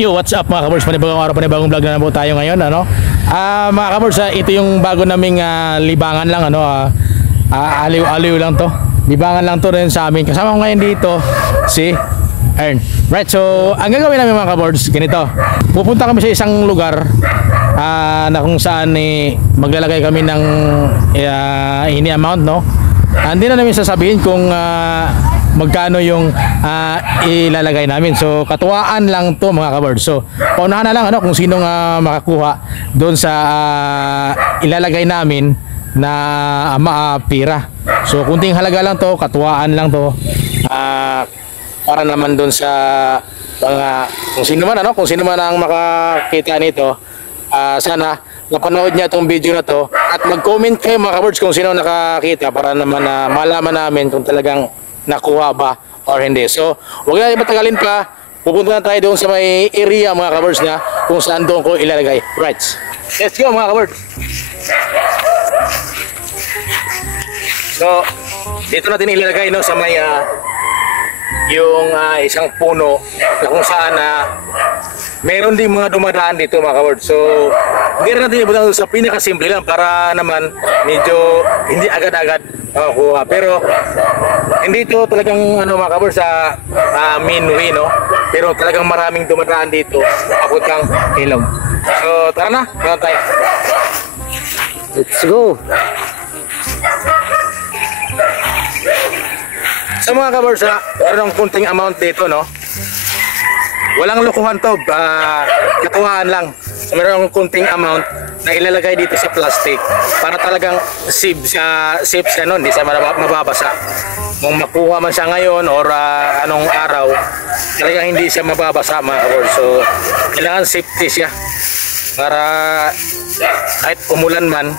Yo, what's up mga kabors? Panibagong araw, panibagong vlog na po tayo ngayon, ano? Mga kabors, ito yung bago naming libangan lang, ano? Aliw-aliw lang to. Libangan lang to rin sa amin. Kasama ko ngayon dito si Ern. Right, so ang gagawin namin mga kabors, ganito. Pupunta kami sa isang lugar na kung saan maglalagay kami ng ini amount, no? Hindi na namin sasabihin kung magkano yung ilalagay namin. So katuwaan lang to mga kabirds. So paunahan na lang ano kung sinong makakuha doon sa ilalagay namin na pira. So kunting halaga lang to, katuwaan lang to, para naman doon sa mga kung sino man ano, kung sino man ang makakita nito. Sana napanood niya itong video na to at mag-comment kayo mga kabirds kung sino nakakita para naman malaman namin kung talagang nakuha ba or hindi. So huwag na matagalin pa, pupunta na tayo doon sa may area mga kabirds na kung saan doon ko ilalagay. Right, let's go mga kabirds. So dito natin ilalagay, no, sa may yung isang puno na kung saan meron din mga dumadaan dito mga kabirds. So hindi rin natin ibutang sa pinakasimple lang para naman medyo hindi agad-agad makuha. Pero hindi ito talagang ano mga kabirds sa main way, no? Pero talagang maraming dumadaan dito abot kang ilog. So tara na, tara tayo. Let's go. Sa mga kabirds, meron kunting amount dito, no? Walang lukuhan to, katuwaan lang. So, meron kunting amount na ilalagay dito sa plastic para talagang safe siya nun, hindi siya mababasa. Kung makuha man siya ngayon or anong araw, talagang hindi siya mababasa mga kabirds. So kailangan safety siya para kahit umulan man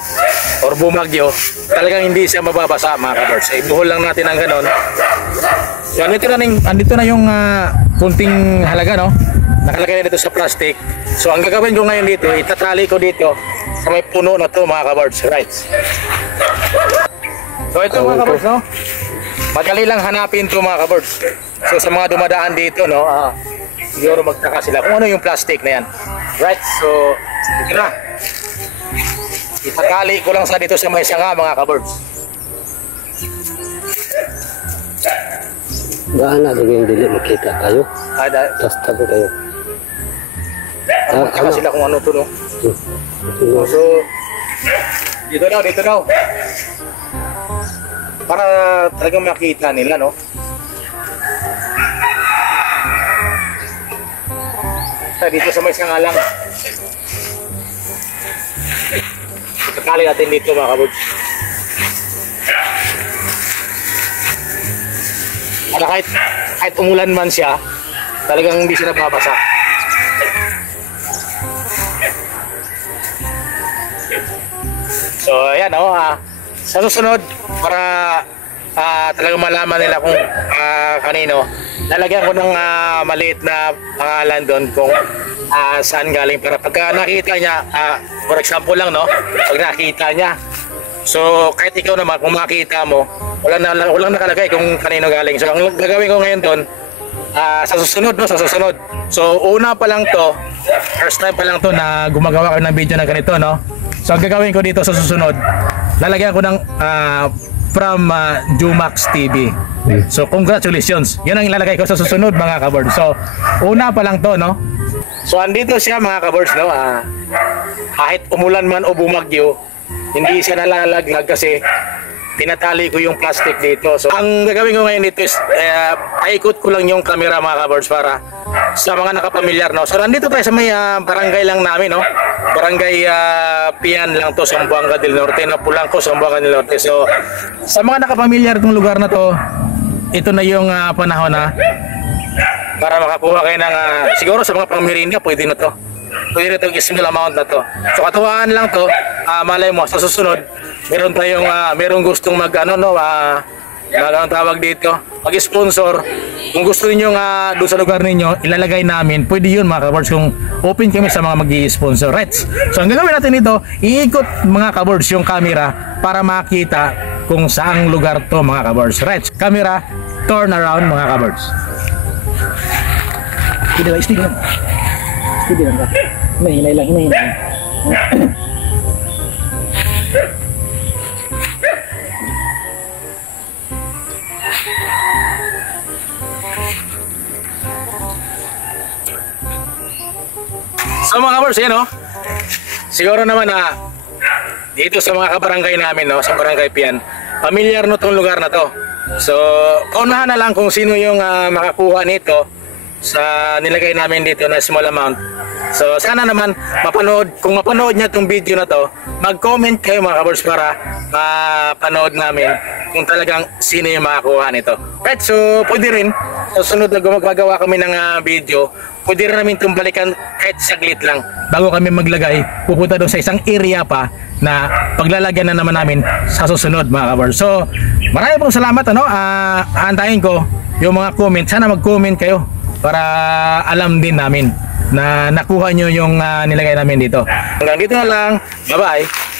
or bumagyo, talagang hindi siya mababasa mga kabirds. So ibuhol lang natin ang ganon. So andito na yung kunting halaga, no? Nakalagay na dito sa plastic. So ang gagawin ko ngayon dito, itatali ko dito sa may puno na to mga kabirds. Right. So ito mga kabirds, no? Madali lang hanapin to mga kabirds. So sa mga dumadaan dito, no, siguro magtaka sila kung ano yung plastic na yan. Right, so ito na. Itatali ko lang sa dito sa may sanga mga kabirds. Gaan na yung dili makita kayo. Basta ba kayo? Magtaka sila kung ano to, no? So dito daw. Para talagang makita nila, no? Dito sa may sanga lang. Itatali natin dito mga kabirds. Para kahit umulan man siya, talagang hindi siya nababasa. So ayan, oh, sa susunod para talagang malaman nila kung kanino, lalagyan ko ng maliit na pangalan doon kung saan galing para pagka nakita niya, for example lang, no, pag nakita niya, so kahit ikaw naman kung makita mo, walang nakalagay kung kanino galing. So ang gagawin ko ngayon doon, sa susunod, no, sa susunod. So una pa lang to, first time pa lang to na gumagawa ko ng video na ganito, no. So ang gagawin ko dito sa susunod, lalagyan ko ng from Jumax TV. So congratulations. Yan ang ilalagay ko sa susunod mga kabirds. So una pa lang to, no. So andito siya mga kabirds, no. Kahit umulan man o bumagyo, hindi siya nalalaglag kasi tinatali ko yung plastic dito. So ang gagawin ko ngayon dito is paikot ko lang yung camera mga kabirds para sa mga nakapamilyar, no. So nandito tayo sa may barangay lang namin, no. Barangay Pian lang to, Zamboanga del Norte, no. Pulangco, Zamboanga del Norte. So sa mga nakapamilyar ng lugar na to, ito na yung panahon na para makakuha kayo ng siguro sa mga pangmerienda, pwede na to. Pwede na itong small amount na to. So katuwaan lang to, malay mo sa susunod meron tayong merong gustong anong tawag dito, mag-sponsor. Kung gusto niyo doon sa lugar ninyo ilalagay namin, pwede yun mga kabirds, kung open kami sa mga mag-i-sponsor. Right. So ang gagawin natin dito, iikot mga kabirds yung camera para makita kung saang lugar to mga kabirds. Right. Camera, turn around mga kabirds. Hindi ba, Steady lang ka. Hinahinay lang, hinahinay. So mga kabors, yan o. Siguro naman na dito sa mga kabarangay namin, no, sa Barangay Pian, familiar no tong lugar na to. So, paunahan na lang kung sino yung makakuha nito sa nilagay namin dito na small amount. So, sana naman mapanood, kung mapanood niya tong video na to, mag-comment kayo mga kabors para mapanood namin kung talagang sino yung makakuha nito. Right, so pwede rin sa sunod na gumagawa kami ng video, pwede rin namin itong balikan kahit saglit lang bago kami maglagay, pupunta doon sa isang area pa na paglalagyan na naman namin sa susunod mga kabors. So maraming pong salamat, aantayin ko yung mga comment, sana mag-comment kayo para alam din namin na nakuha nyo yung nilagay namin dito. Hanggang dito na lang, bye bye.